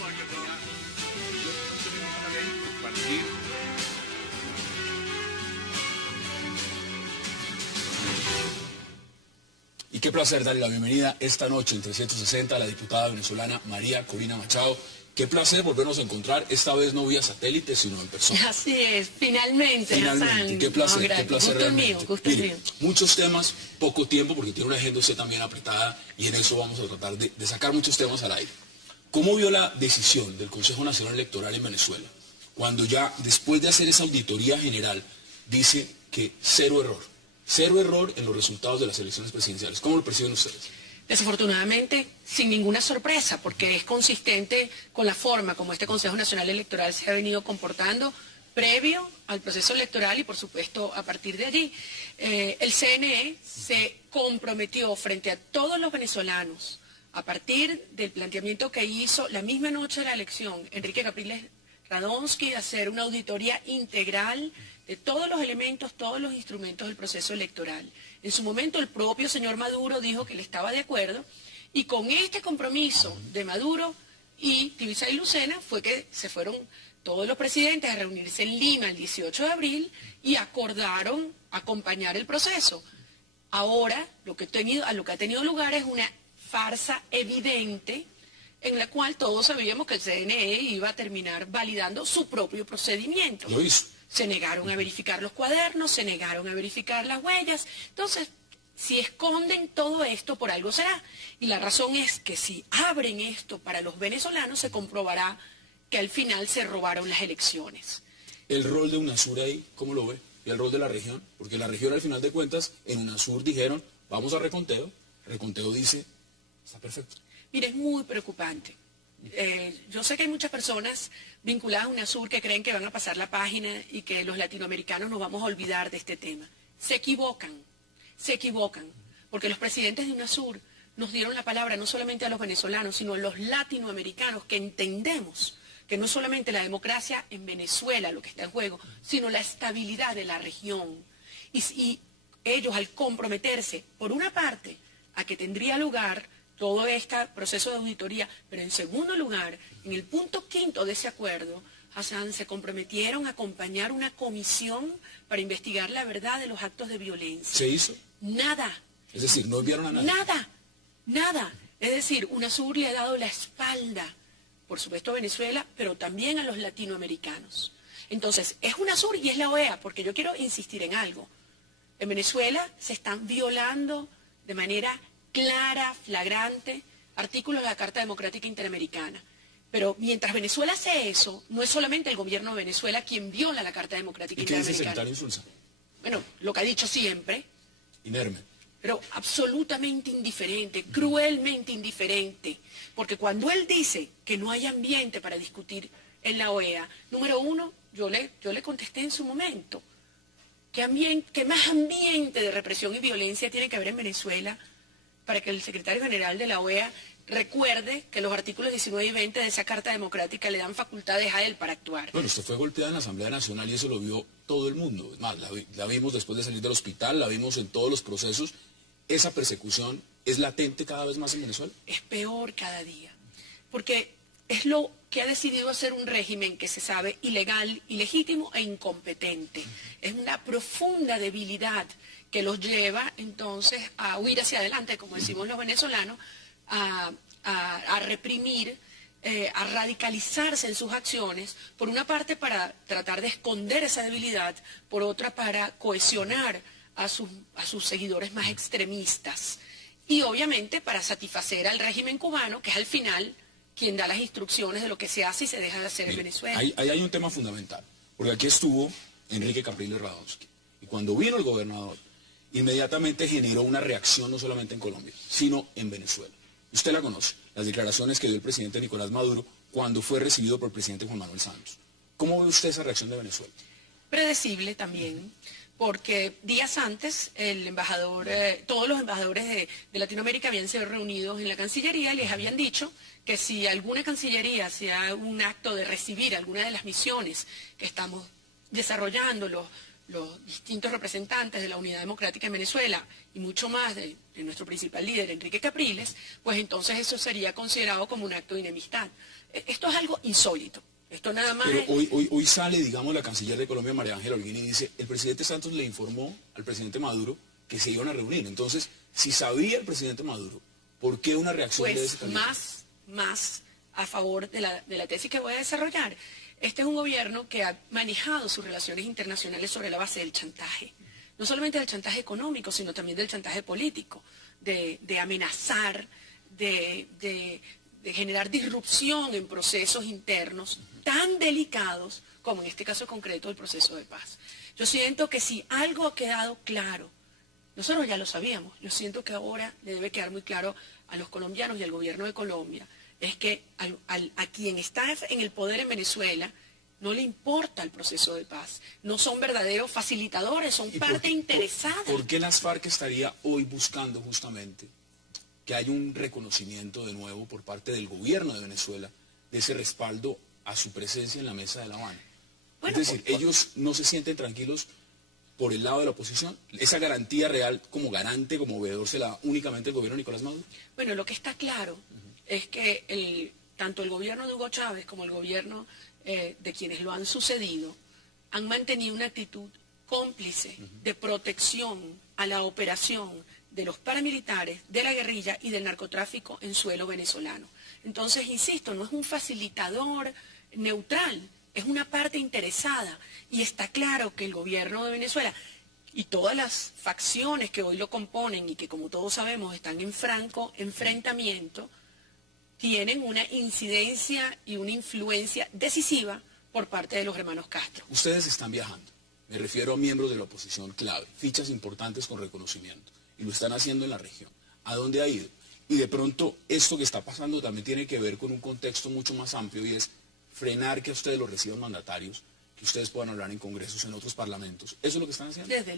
años ya. Yo tenemos una ley de compartir. Y qué placer darle la bienvenida esta noche en 360 a la diputada venezolana María Corina Machado. Qué placer volvernos a encontrar, esta vez no vía satélite, sino en persona. Así es, finalmente, Hassan. Qué placer, no, qué placer gusto realmente. mío, gusto Mire, mío. muchos temas, poco tiempo, porque tiene una agenda usted también apretada, y en eso vamos a tratar de sacar muchos temas al aire. ¿Cómo vio la decisión del Consejo Nacional Electoral en Venezuela, cuando ya, después de hacer esa auditoría general, dice que cero error en los resultados de las elecciones presidenciales? ¿Cómo lo perciben ustedes? Desafortunadamente, sin ninguna sorpresa, porque es consistente con la forma como este Consejo Nacional Electoral se ha venido comportando previo al proceso electoral y, por supuesto, a partir de allí. El CNE se comprometió frente a todos los venezolanos, a partir del planteamiento que hizo la misma noche de la elección Enrique Capriles Radonsky, a hacer una auditoría integral de todos los elementos, todos los instrumentos del proceso electoral. En su momento el propio señor Maduro dijo que él estaba de acuerdo, y con este compromiso de Maduro y Tibisay y Lucena fue que se fueron todos los presidentes a reunirse en Lima el 18 de abril y acordaron acompañar el proceso. Ahora lo que ha tenido lugar es una farsa evidente en la cual todos sabíamos que el CNE iba a terminar validando su propio procedimiento. Lo hizo. Se negaron a verificar los cuadernos, se negaron a verificar las huellas. Entonces, si esconden todo esto, por algo será. Y la razón es que si abren esto para los venezolanos, se comprobará que al final se robaron las elecciones. ¿El rol de UNASUR ahí, cómo lo ve? ¿Y el rol de la región? Porque la región, al final de cuentas, en UNASUR dijeron, vamos a reconteo. Reconteo dice, está perfecto. Mire, es muy preocupante. Yo sé que hay muchas personas vinculadas a UNASUR que creen que van a pasar la página y que los latinoamericanos nos vamos a olvidar de este tema. Se equivocan, porque los presidentes de UNASUR nos dieron la palabra no solamente a los venezolanos, sino a los latinoamericanos, que entendemos que no es solamente la democracia en Venezuela lo que está en juego, sino la estabilidad de la región. Y ellos, al comprometerse, por una parte, a que tendría lugar todo este proceso de auditoría, pero en segundo lugar, en el punto 5 de ese acuerdo, Hassan, se comprometieron a acompañar una comisión para investigar la verdad de los actos de violencia. ¿Se hizo? Nada. Es decir, no enviaron a nadie. Nada. Es decir, UNASUR le ha dado la espalda, por supuesto a Venezuela, pero también a los latinoamericanos. Entonces, es UNASUR y es la OEA, porque yo quiero insistir en algo. En Venezuela se están violando de manera clara, flagrante, artículos de la Carta Democrática Interamericana. Pero mientras Venezuela hace eso, no es solamente el gobierno de Venezuela quien viola la Carta Democrática Interamericana. ¿Y qué dice el secretario Insulza? Bueno, lo que ha dicho siempre. Inerme. Pero absolutamente indiferente, cruelmente indiferente. Porque cuando él dice que no hay ambiente para discutir en la OEA, número uno, yo le contesté en su momento, ¿qué más ambiente de represión y violencia tiene que haber en Venezuela para que el secretario general de la OEA recuerde que los artículos 19 y 20 de esa Carta Democrática le dan facultades a él para actuar? Bueno, usted fue golpeada en la Asamblea Nacional y eso lo vio todo el mundo. Es más, la vimos después de salir del hospital, la vimos en todos los procesos. ¿Esa persecución es latente cada vez más en Venezuela? Es peor cada día, porque es lo que ha decidido hacer un régimen que se sabe ilegal, ilegítimo e incompetente. Es una profunda debilidad que los lleva entonces a huir hacia adelante, como decimos los venezolanos, a reprimir, a radicalizarse en sus acciones, por una parte para tratar de esconder esa debilidad, por otra para cohesionar a sus seguidores más extremistas, y obviamente para satisfacer al régimen cubano, que es al final quien da las instrucciones de lo que se hace y se deja de hacer en Venezuela. Ahí hay un tema fundamental, porque aquí estuvo Enrique Capriles Radonsky, y cuando vino el gobernador, inmediatamente generó una reacción no solamente en Colombia, sino en Venezuela. Usted la conoce, las declaraciones que dio el presidente Nicolás Maduro cuando fue recibido por el presidente Juan Manuel Santos. ¿Cómo ve usted esa reacción de Venezuela? Predecible también, porque días antes todos los embajadores de Latinoamérica habían sido reunidos en la Cancillería y les habían dicho que si alguna Cancillería hacía un acto de recibir alguna de las misiones que estamos desarrollando los distintos representantes de la Unidad Democrática en Venezuela y mucho más de nuestro principal líder, Enrique Capriles, pues entonces eso sería considerado como un acto de enemistad. Esto es algo insólito. Esto nada más Pero es... hoy sale, digamos, la canciller de Colombia, María Ángela Holguín, y dice, el presidente Santos le informó al presidente Maduro que se iban a reunir. Entonces, si sabía el presidente Maduro, ¿por qué una reacción de ese Pues calibre? más a favor de la tesis que voy a desarrollar. Este es un gobierno que ha manejado sus relaciones internacionales sobre la base del chantaje. No solamente del chantaje económico, sino también del chantaje político, de amenazar, de generar disrupción en procesos internos tan delicados como en este caso concreto el proceso de paz. Yo siento que si algo ha quedado claro, nosotros ya lo sabíamos, yo siento que ahora le debe quedar muy claro a los colombianos y al gobierno de Colombia, es que a quien está en el poder en Venezuela no le importa el proceso de paz, no son verdaderos facilitadores, son ¿Y parte interesada. ¿Por qué las FARC estaría hoy buscando justamente que haya un reconocimiento de nuevo por parte del gobierno de Venezuela de ese respaldo a su presencia en la mesa de La Habana? Bueno, es decir, ellos no se sienten tranquilos por el lado de la oposición. ¿Esa garantía real como garante, como veedor, se la da únicamente el gobierno de Nicolás Maduro? Bueno, lo que está claro es que tanto el gobierno de Hugo Chávez como el gobierno de quienes lo han sucedido han mantenido una actitud cómplice de protección a la operación de los paramilitares, de la guerrilla y del narcotráfico en suelo venezolano. Entonces, insisto, no es un facilitador neutral, es una parte interesada y está claro que el gobierno de Venezuela y todas las facciones que hoy lo componen y que como todos sabemos están en franco enfrentamiento, tienen una incidencia y una influencia decisiva por parte de los hermanos Castro. Ustedes están viajando, me refiero a miembros de la oposición clave, fichas importantes con reconocimiento, y lo están haciendo en la región. ¿A dónde ha ido? Y de pronto esto que está pasando también tiene que ver con un contexto mucho más amplio y es frenar que a ustedes los reciban mandatarios, que ustedes puedan hablar en congresos, en otros parlamentos. ¿Eso es lo que están haciendo? Desde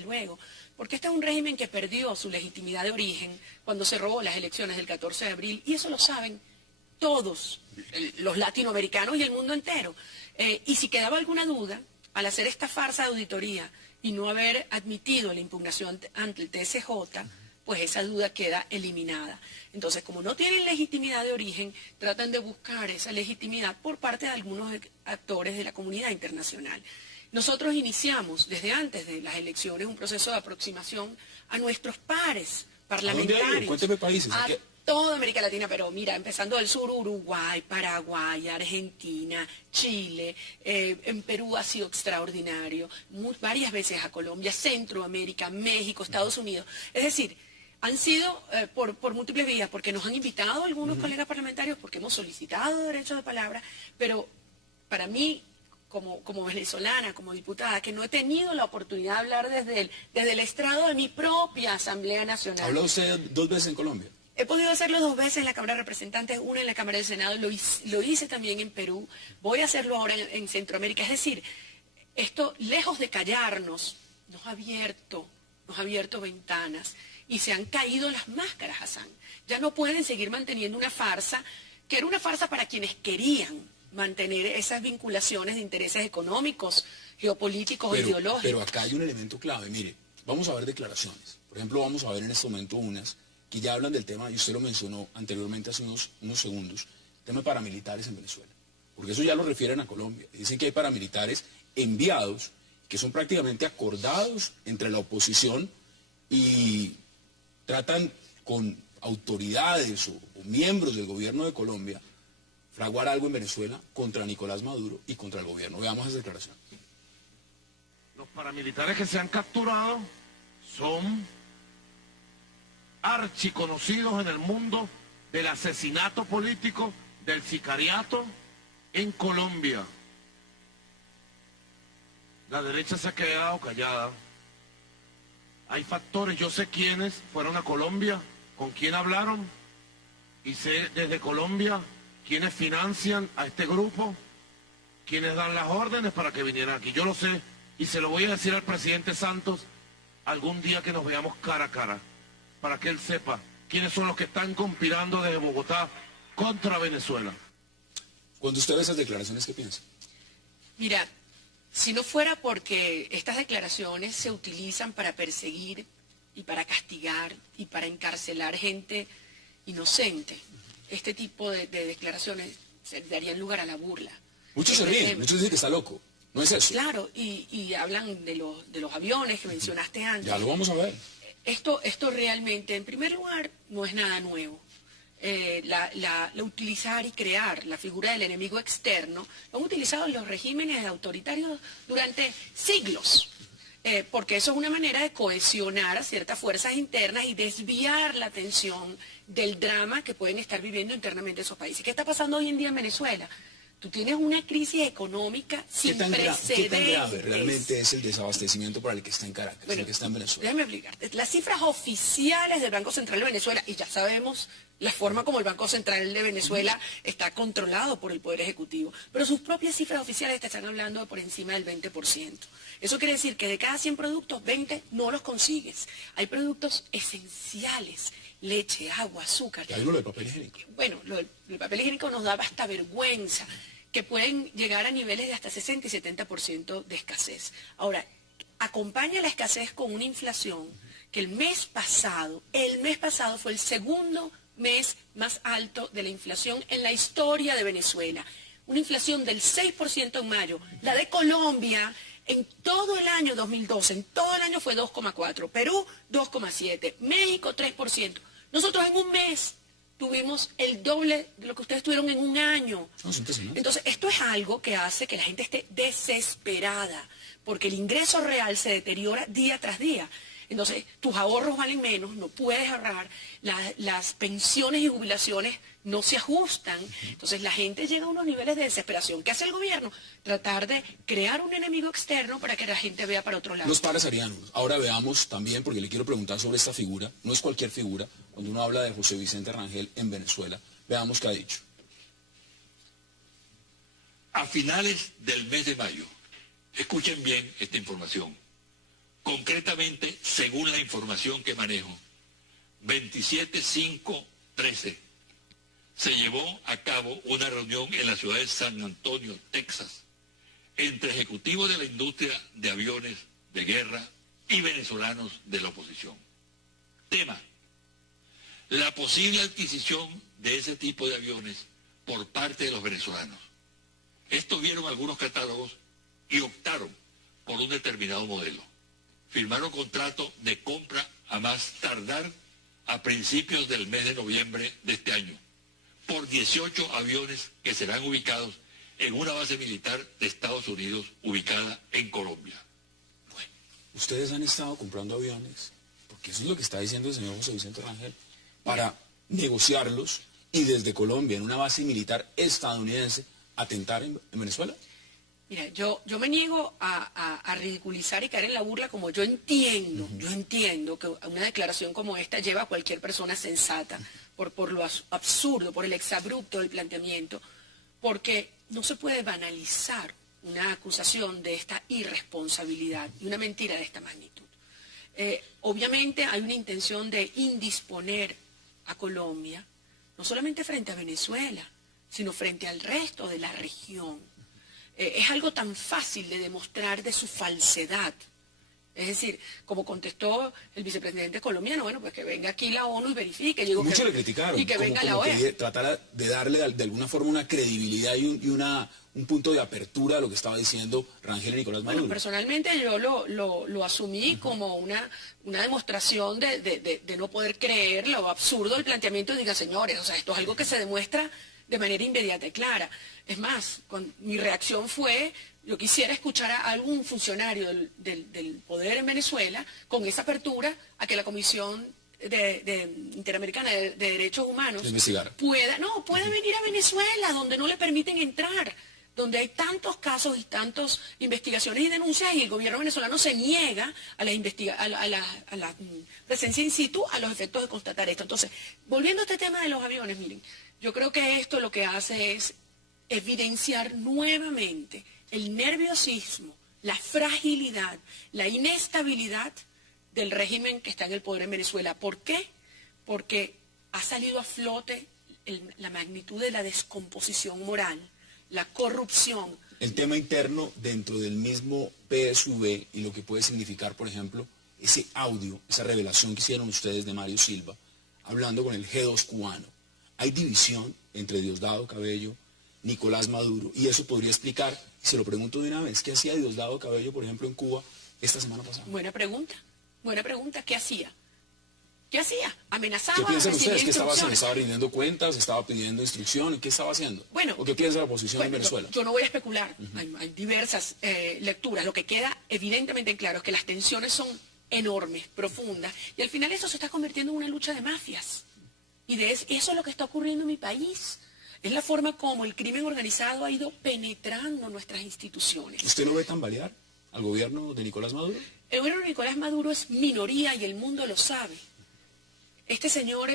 luego, porque este es un régimen que perdió su legitimidad de origen cuando se robó las elecciones del 14 de abril, y eso lo saben todos los latinoamericanos y el mundo entero. Y si quedaba alguna duda, al hacer esta farsa de auditoría y no haber admitido la impugnación ante el TSJ, pues esa duda queda eliminada. Entonces, como no tienen legitimidad de origen, tratan de buscar esa legitimidad por parte de algunos actores de la comunidad internacional. Nosotros iniciamos desde antes de las elecciones un proceso de aproximación a nuestros pares parlamentarios. ¿A dónde ha ido? Cuénteme países. A toda América Latina, pero mira, empezando del sur, Uruguay, Paraguay, Argentina, Chile, en Perú ha sido extraordinario, varias veces a Colombia, Centroamérica, México, Estados Unidos. Es decir, han sido por múltiples vías, porque nos han invitado algunos colegas parlamentarios, porque hemos solicitado derechos de palabra, pero para mí, como venezolana, como diputada, que no he tenido la oportunidad de hablar desde el estrado de mi propia Asamblea Nacional. ¿Habló usted 2 veces en Colombia? He podido hacerlo 2 veces en la Cámara de Representantes, una en la Cámara del Senado, lo hice también en Perú, voy a hacerlo ahora en Centroamérica. Es decir, esto, lejos de callarnos, nos ha abierto ventanas y se han caído las máscaras, Hassan. Ya no pueden seguir manteniendo una farsa, que era una farsa para quienes querían mantener esas vinculaciones de intereses económicos, geopolíticos, ideológicos. Pero acá hay un elemento clave, mire, vamos a ver declaraciones. Por ejemplo, vamos a ver en este momento unas que ya hablan del tema, y usted lo mencionó anteriormente hace unos segundos, el tema de paramilitares en Venezuela. Porque eso ya lo refieren a Colombia. Dicen que hay paramilitares enviados, que son prácticamente acordados entre la oposición y tratan con autoridades o miembros del gobierno de Colombia fraguar algo en Venezuela contra Nicolás Maduro y contra el gobierno. Veamos esa declaración. Los paramilitares que se han capturado son archiconocidos en el mundo del asesinato político, del sicariato en Colombia. La derecha se ha quedado callada. Hay factores, yo sé quiénes fueron a Colombia, con quién hablaron, y sé desde Colombia quiénes financian a este grupo, quiénes dan las órdenes para que vinieran aquí. Yo lo sé, y se lo voy a decir al presidente Santos algún día que nos veamos cara a cara, para que él sepa quiénes son los que están conspirando desde Bogotá contra Venezuela. Cuando usted ve esas declaraciones, ¿qué piensa? Mira, Si no fuera porque estas declaraciones se utilizan para perseguir y para castigar y para encarcelar gente inocente, este tipo de declaraciones se darían lugar a la burla. Muchos se ríen, muchos dicen que está loco. No es eso. Claro, y hablan de los aviones que mencionaste antes. Ya lo vamos a ver. Esto realmente, en primer lugar, no es nada nuevo. La utilizar y crear la figura del enemigo externo lo han utilizado los regímenes autoritarios durante siglos, porque eso es una manera de cohesionar a ciertas fuerzas internas y desviar la atención del drama que pueden estar viviendo internamente esos países. ¿Qué está pasando hoy en día en Venezuela? Tú tienes una crisis económica sin precedentes. ¿Qué tan grave realmente es el desabastecimiento para el que está en Caracas, bueno, el que está en Venezuela? Déjame explicarte. Las cifras oficiales del Banco Central de Venezuela, y ya sabemos la forma como el Banco Central de Venezuela está controlado por el Poder Ejecutivo, pero sus propias cifras oficiales te están hablando de por encima del 20%. Eso quiere decir que de cada 100 productos, 20 no los consigues. Hay productos esenciales, leche, agua, azúcar. ¿Y algo lo del papel higiénico? Bueno, lo del papel higiénico nos da hasta vergüenza, que pueden llegar a niveles de hasta 60 y 70% de escasez. Ahora, acompaña la escasez con una inflación que el mes pasado fue el segundo mes más alto de la inflación en la historia de Venezuela. Una inflación del 6% en mayo. La de Colombia, en todo el año 2012, en todo el año fue 2,4%. Perú, 2,7%. México, 3%. Nosotros en un mes tuvimos el doble de lo que ustedes tuvieron en un año. Entonces, esto es algo que hace que la gente esté desesperada, porque el ingreso real se deteriora día tras día. Entonces, tus ahorros valen menos, no puedes ahorrar, las pensiones y jubilaciones no se ajustan. Entonces, la gente llega a unos niveles de desesperación. ¿Qué hace el gobierno? Tratar de crear un enemigo externo para que la gente vea para otro lado. Los pares arianos. Ahora veamos también, porque le quiero preguntar sobre esta figura, no es cualquier figura, cuando uno habla de José Vicente Rangel en Venezuela, veamos qué ha dicho. A finales del mes de mayo, escuchen bien esta información, concretamente, según la información que manejo, 27/5/13, se llevó a cabo una reunión en la ciudad de San Antonio, Texas, entre ejecutivos de la industria de aviones de guerra y venezolanos de la oposición. Tema: la posible adquisición de ese tipo de aviones por parte de los venezolanos. Estos vieron algunos catálogos y optaron por un determinado modelo. Firmaron contrato de compra a más tardar a principios del mes de noviembre de este año, por 18 aviones que serán ubicados en una base militar de Estados Unidos ubicada en Colombia. Bueno, ustedes han estado comprando aviones, porque eso es lo que está diciendo el señor José Vicente Rangel, para negociarlos y desde Colombia, en una base militar estadounidense, atentar en Venezuela. Mira, yo me niego a ridiculizar y caer en la burla como yo entiendo que una declaración como esta lleva a cualquier persona sensata por lo absurdo, por el exabrupto del planteamiento, porque no se puede banalizar una acusación de esta irresponsabilidad y una mentira de esta magnitud. Obviamente hay una intención de indisponer a Colombia, no solamente frente a Venezuela, sino frente al resto de la región. Es algo tan fácil de demostrar de su falsedad. Es decir, como contestó el vicepresidente colombiano, bueno, pues que venga aquí la ONU y verifique. Muchos le criticaron, y que venga la OEA. Que tratara de darle de alguna forma una credibilidad y un punto de apertura a lo que estaba diciendo Rangel y Nicolás Maduro. Bueno, personalmente yo lo asumí como una demostración de no poder creer lo absurdo del planteamiento y diga, señores, o sea, esto es algo que se demuestra de manera inmediata y clara. Es más, mi reacción fue, yo quisiera escuchar a algún funcionario del poder en Venezuela con esa apertura a que la Comisión Interamericana de Derechos Humanos pueda venir a Venezuela, donde no le permiten entrar, donde hay tantos casos y tantas investigaciones y denuncias y el gobierno venezolano se niega a la presencia in situ a los efectos de constatar esto. Entonces, volviendo a este tema de los aviones, miren, yo creo que esto lo que hace es evidenciar nuevamente el nerviosismo, la fragilidad, la inestabilidad del régimen que está en el poder en Venezuela. ¿Por qué? Porque ha salido a flote la magnitud de la descomposición moral, la corrupción. El tema interno dentro del mismo PSV y lo que puede significar, por ejemplo, ese audio, esa revelación que hicieron ustedes de Mario Silva, hablando con el G2 cubano. Hay división entre Diosdado Cabello, Nicolás Maduro, y eso podría explicar, se lo pregunto de una vez, ¿qué hacía Diosdado Cabello, por ejemplo, en Cuba esta semana pasada? Buena pregunta, ¿qué hacía? ¿Qué hacía? Amenazaba. ¿Qué piensan recibía ustedes? ¿Qué estaba haciendo? instrucciones. ¿Estaba rindiendo cuentas? ¿Estaba pidiendo instrucciones? ¿Qué estaba haciendo? Bueno, ¿O qué piensa la oposición en Bueno, Venezuela? yo no voy a especular, hay diversas lecturas. Lo que queda evidentemente en claro es que las tensiones son enormes, profundas, y al final eso se está convirtiendo en una lucha de mafias. Y eso es lo que está ocurriendo en mi país. Es la forma como el crimen organizado ha ido penetrando nuestras instituciones. ¿Usted no ve tambalear al gobierno de Nicolás Maduro? El gobierno de Nicolás Maduro es minoría y el mundo lo sabe. Este señor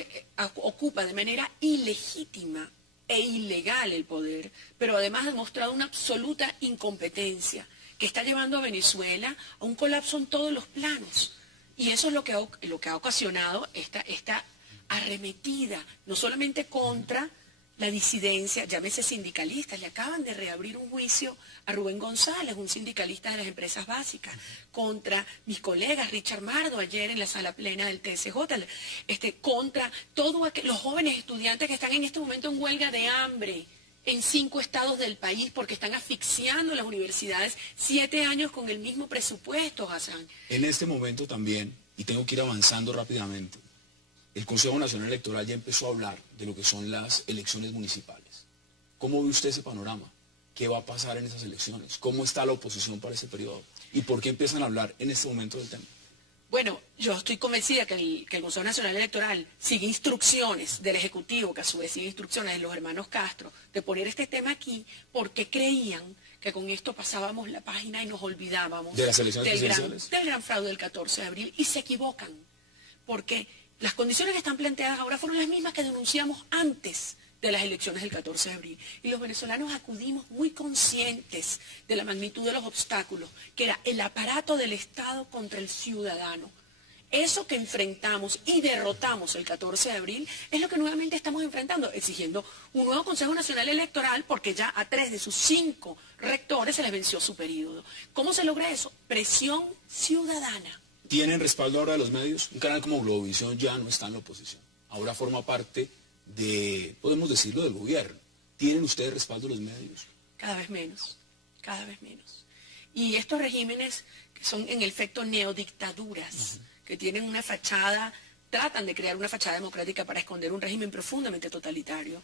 ocupa de manera ilegítima e ilegal el poder, pero además ha demostrado una absoluta incompetencia que está llevando a Venezuela a un colapso en todos los planos. Y eso es lo que ha ocasionado esta arremetida, no solamente contra la disidencia, llámese sindicalistas, le acaban de reabrir un juicio a Rubén González, un sindicalista de las empresas básicas, contra mis colegas, Richard Mardo, ayer en la sala plena del TSJ, contra todos los jóvenes estudiantes que están en este momento en huelga de hambre en 5 estados del país porque están asfixiando las universidades 7 años con el mismo presupuesto, Hassan. En este momento también, y tengo que ir avanzando rápidamente, el Consejo Nacional Electoral ya empezó a hablar de lo que son las elecciones municipales. ¿Cómo ve usted ese panorama? ¿Qué va a pasar en esas elecciones? ¿Cómo está la oposición para ese periodo? ¿Y por qué empiezan a hablar en este momento del tema? Bueno, yo estoy convencida que el Consejo Nacional Electoral sigue instrucciones del Ejecutivo, que a su vez sigue instrucciones de los hermanos Castro, de poner este tema aquí porque creían que con esto pasábamos la página y nos olvidábamos ¿De las elecciones presidenciales? del gran fraude del 14 de abril, y se equivocan, porque las condiciones que están planteadas ahora fueron las mismas que denunciamos antes de las elecciones del 14 de abril. Y los venezolanos acudimos muy conscientes de la magnitud de los obstáculos, que era el aparato del Estado contra el ciudadano. Eso que enfrentamos y derrotamos el 14 de abril es lo que nuevamente estamos enfrentando, exigiendo un nuevo Consejo Nacional Electoral porque ya a 3 de sus 5 rectores se les venció su periodo. ¿Cómo se logra eso? Presión ciudadana. ¿Tienen respaldo ahora de los medios? Un canal como Globovisión ya no está en la oposición. Ahora forma parte de, podemos decirlo, del gobierno. ¿Tienen ustedes respaldo de los medios? Cada vez menos, cada vez menos. Y estos regímenes que son en efecto neodictaduras, que tienen una fachada, tratan de crear una fachada democrática para esconder un régimen profundamente totalitario,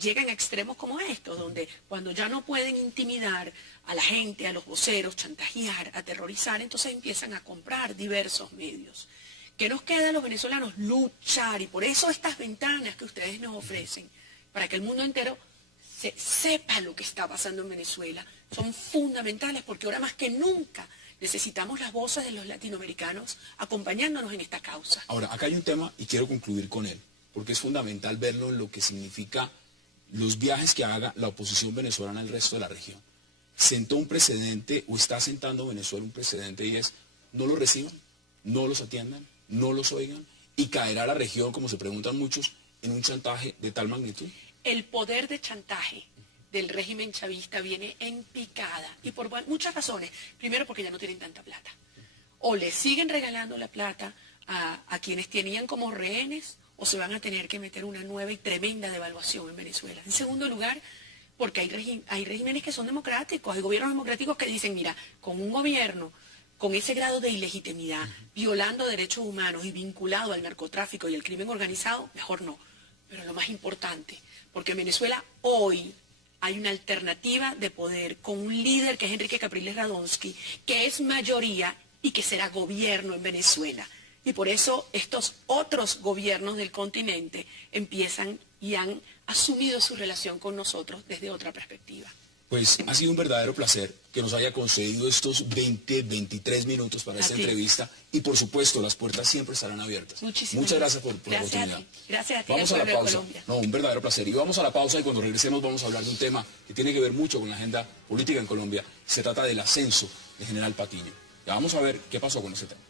llegan a extremos como estos, donde cuando ya no pueden intimidar a la gente, a los voceros, chantajear, aterrorizar, entonces empiezan a comprar diversos medios. ¿Qué nos queda a los venezolanos? Luchar, y por eso estas ventanas que ustedes nos ofrecen, para que el mundo entero sepa lo que está pasando en Venezuela, son fundamentales, porque ahora más que nunca necesitamos las voces de los latinoamericanos acompañándonos en esta causa. Ahora, acá hay un tema y quiero concluir con él, porque es fundamental verlo en lo que significa los viajes que haga la oposición venezolana al resto de la región. Sentó un precedente, o está sentando Venezuela un precedente, y es: no los reciban, no los atiendan, no los oigan, y caerá la región, como se preguntan muchos, en un chantaje de tal magnitud. El poder de chantaje del régimen chavista viene en picada, y por muchas razones. Primero, porque ya no tienen tanta plata. O le siguen regalando la plata a quienes tenían como rehenes, o se van a tener que meter una nueva y tremenda devaluación en Venezuela. En segundo lugar, porque hay regímenes que son democráticos, hay gobiernos democráticos que dicen: mira, con un gobierno con ese grado de ilegitimidad, violando derechos humanos y vinculado al narcotráfico y al crimen organizado, mejor no. Pero lo más importante, porque en Venezuela hoy hay una alternativa de poder con un líder que es Enrique Capriles Radonsky, que es mayoría y que será gobierno en Venezuela. Y por eso estos otros gobiernos del continente empiezan y han asumido su relación con nosotros desde otra perspectiva. Pues ha sido un verdadero placer que nos haya concedido estos 23 minutos para esta entrevista, y por supuesto las puertas siempre estarán abiertas. Muchas gracias por la oportunidad. Gracias a ti. Vamos a la pueblo de pausa. Colombia. No, un verdadero placer. Y vamos a la pausa, y cuando regresemos vamos a hablar de un tema que tiene que ver mucho con la agenda política en Colombia. Se trata del ascenso de General Patiño. Ya vamos a ver qué pasó con ese tema.